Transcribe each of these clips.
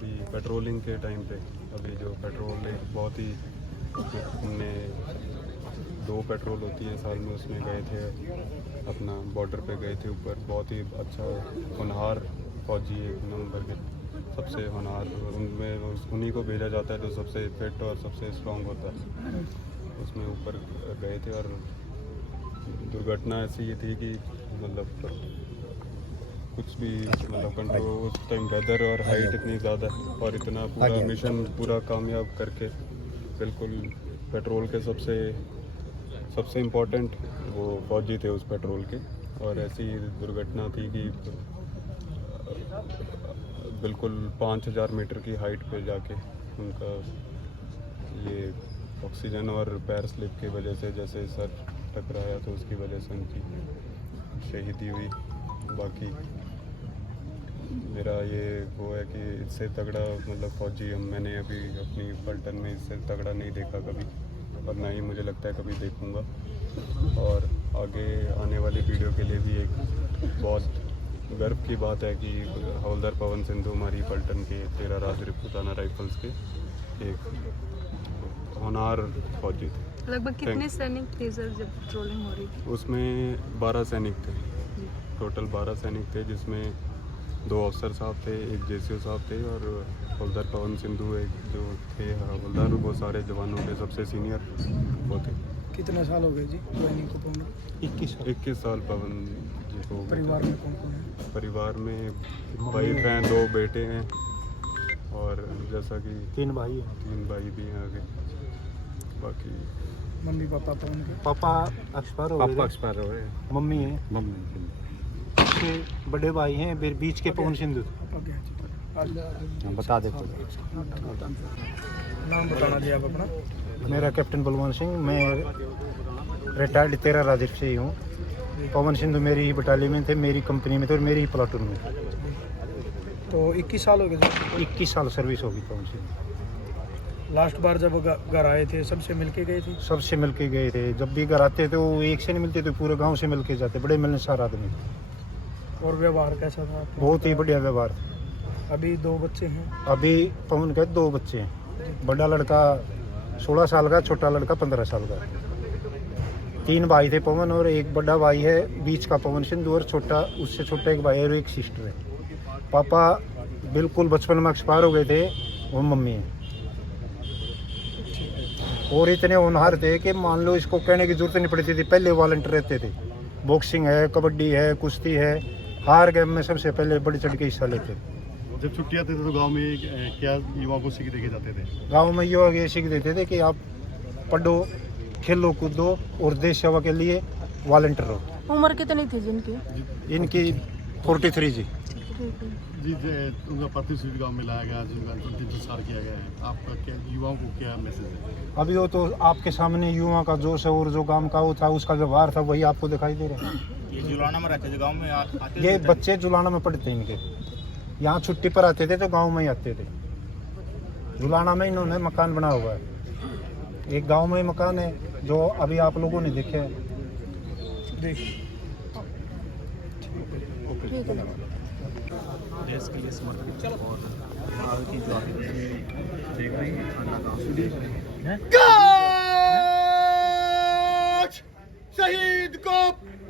अभी पेट्रोलिंग के टाइम पे अभी जो पेट्रोल एक बहुत ही हमने 2 पेट्रोल होती है साल में, उसमें गए थे अपना बॉर्डर पे गए थे ऊपर। बहुत ही अच्छा होनहार फौजी एक नंबर के, सबसे होनहार, उनमें उन्हीं को भेजा जाता है जो सबसे फिट और सबसे स्ट्रॉन्ग होता है। उसमें ऊपर गए थे और दुर्घटना ऐसी थी कि मतलब कुछ भी मतलब कंट्रोल, उस टाइम वेदर और हाइट इतनी ज़्यादा और इतना पूरा मिशन पूरा कामयाब करके बिल्कुल पेट्रोल के सबसे इम्पोर्टेंट वो फौजी थे उस पेट्रोल के। और ऐसी दुर्घटना थी कि बिल्कुल 5000 मीटर की हाइट पे जाके उनका ये ऑक्सीजन और पैर स्लिप की वजह से जैसे सर टकराया तो उसकी वजह से उनकी शहीदी हुई। बाकी मेरा ये वो है कि इससे तगड़ा मतलब फौजी मैंने अभी अपनी पलटन में इससे तगड़ा नहीं देखा कभी, और ना ही मुझे लगता है कभी देखूँगा। और आगे आने वाली वीडियो के लिए भी एक बहुत गर्व की बात है कि हवलदार पवन सिंधु हमारी पलटन के 13 राजपूताना राइफल्स के एक होनहार फौजी थे। लगभग कितने सैनिक थे सर जब पेट्रोलिंग हो रही थी? उसमें 12 सैनिक थे, टोटल 12 सैनिक थे, जिसमें 2 अफसर साहब थे, एक जेसीओ साहब थे और हवलदार पवन सिंधु एक जो थे हवलदार, वो सारे जवानों के सबसे सीनियर वो थे। कितने साल हो गए जी ज्वाइनिंग को पवन? 21 साल पवन जी को। परिवार में कौन कौन है? परिवार में वाइफ हैं, 2 बेटे हैं और जैसा कि 3 भाई भी हैं आगे। बाकी मम्मी पापा पवन के? पापा एक्सपायर हो गए, मम्मी है, उसके बड़े भाई हैं, फिर बीच के पवन सिंधु। बता दे नाम बताना जी आप अपना। मेरा कैप्टन बलवंत सिंह, मैं रिटायर्ड 13 राजस्व से ही हूँ। पवन सिंधु मेरी ही बटालियन में थे, मेरी कंपनी में थे और मेरी ही प्लाटून में। तो 21 साल हो गए जी? 21 साल सर्विस होगी पवन सिंधु। लास्ट बार जब घर आए थे सबसे मिलके गए थे? सबसे मिल के गए थे। जब भी घर आते थे वो एक से नहीं मिलते थे, पूरे गांव से मिल के जाते। बड़े मिलनसार आदमी। और व्यवहार कैसा था आपका? बहुत ही बढ़िया व्यवहार। अभी 2 बच्चे हैं? अभी पवन के 2 बच्चे हैं, बड़ा लड़का 16 साल का, छोटा लड़का 15 साल का। 3 भाई थे पवन और एक बड़ा भाई है बीच का पवन सिंधु, और छोटा उससे छोटा एक भाई है और एक सिस्टर है। पापा बिल्कुल बचपन में एक्सपायर हो गए थे, वो मम्मी है। और इतने होनहार थे कि मान लो इसको कहने की जरूरत नहीं पड़ती थी, पहले वॉलंटियर रहते थे। बॉक्सिंग है, कबड्डी है, कुश्ती है, हर गेम में सबसे पहले बढ़ चढ़ के हिस्सा लेते थे। जब छुट्टियाँ थे तो गांव में क्या युवाओं को सीख देके जाते थे? गांव में युवा ये सीख देते थे कि आप पढ़ो, खेलो, कूदो और देश सेवा के लिए वॉलंटियर रहो। उम्र कितनी थी जिनकी? इनकी 43 जी। जी उनका 35 गाँव में लाया गया, जिनका अंतिम संस्कार किया गया है। आपका क्या युवाओं को क्या मैसेज है? अभी वो तो आपके सामने युवा का जोश है और जो गांव का वो था, उसका व्यवहार था, वही आपको दिखाई दे रहा है। ये जुलाना में रहते थे गांव में आते ये बच्चे जुलाना में पढ़ते हैं, इनके यहाँ छुट्टी पर आते थे तो गांव में ही आते थे। जुलाना में इन्होंने मकान बना हुआ है, एक गांव में ही मकान है जो अभी आप लोगों ने देखे हैं। देश के लिए समर्पित और भारत की जो आप देख रहे हैं शहीद को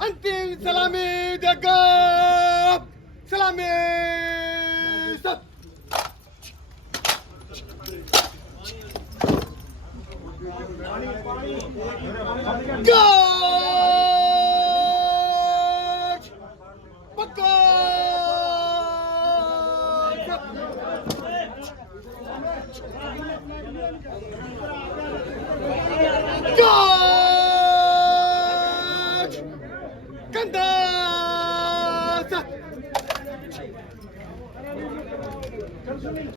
अंतिम सलामी देगा। सलामी सब पक्का